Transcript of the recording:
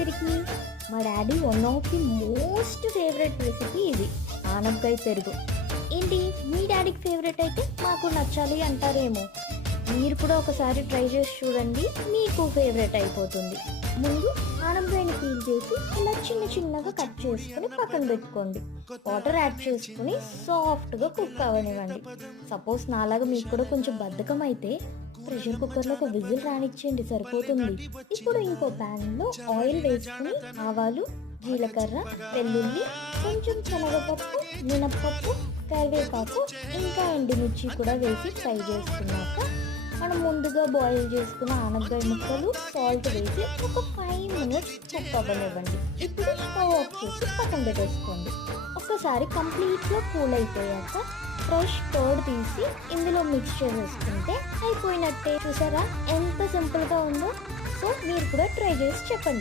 వీరికి? మా daddy one of the most favourite recipe ఇది, ఆనపకాయ పెరుగు. ఏంటి మీ డాడీకి ఫేవరెట్ అయితే మాకు నచ్చాలి అంటారేమో. మీరు కూడా ఒకసారి ట్రై చేసి చూడండి, మీకు ఫేవరెట్ అయిపోతుంది. ముందు ఆనపకాయని పీల్ చేసి ఇలా చిన్న చిన్నగా కట్ చేసుకుని పక్కన పెట్టుకోండి. వాటర్ యాడ్ చేసుకుని సాఫ్ట్గా కుక్ అవ్వనివ్వండి. సపోజ్ నాలాగా మీకు కూడా కొంచెం బద్ధకం అయితే ప్రెషర్ కుక్కర్లో ఒక విజిల్ రానిచ్చేయండి, సరిపోతుంది. ఇప్పుడు ఇంకో ప్యాన్లో ఆయిల్ వేసుకుని ఆవాలు, జీలకర్ర, వెల్లుల్లి, కొంచెం శనగపప్పు, మినప్పప్పు, కరివేపాకు, ఇంకా ఎండుమిర్చి కూడా వేసి ఫ్రై చేసుకున్నాక మనం ముందుగా బాయిల్ చేసుకున్న ఆనపకాయ ముక్కలు, సాల్ట్ వేసి ఒక 5 minutes కుక్ అవ్వనివ్వండి. ఇప్పుడు స్టవ్ ఆఫ్ చేసి పక్కన పెట్టేసుకోండి. ఒక్కసారి కంప్లీట్గా కూల్ అయిపోయాక ఫ్రెష్ కర్డ్ తీసి ఇందులో మిక్స్ చేసేసుకుంటే అయిపోయినట్టే. చూసారా ఎంత సింపుల్గా ఉందో? సో మీరు కూడా ట్రై చేసి చెప్పండి.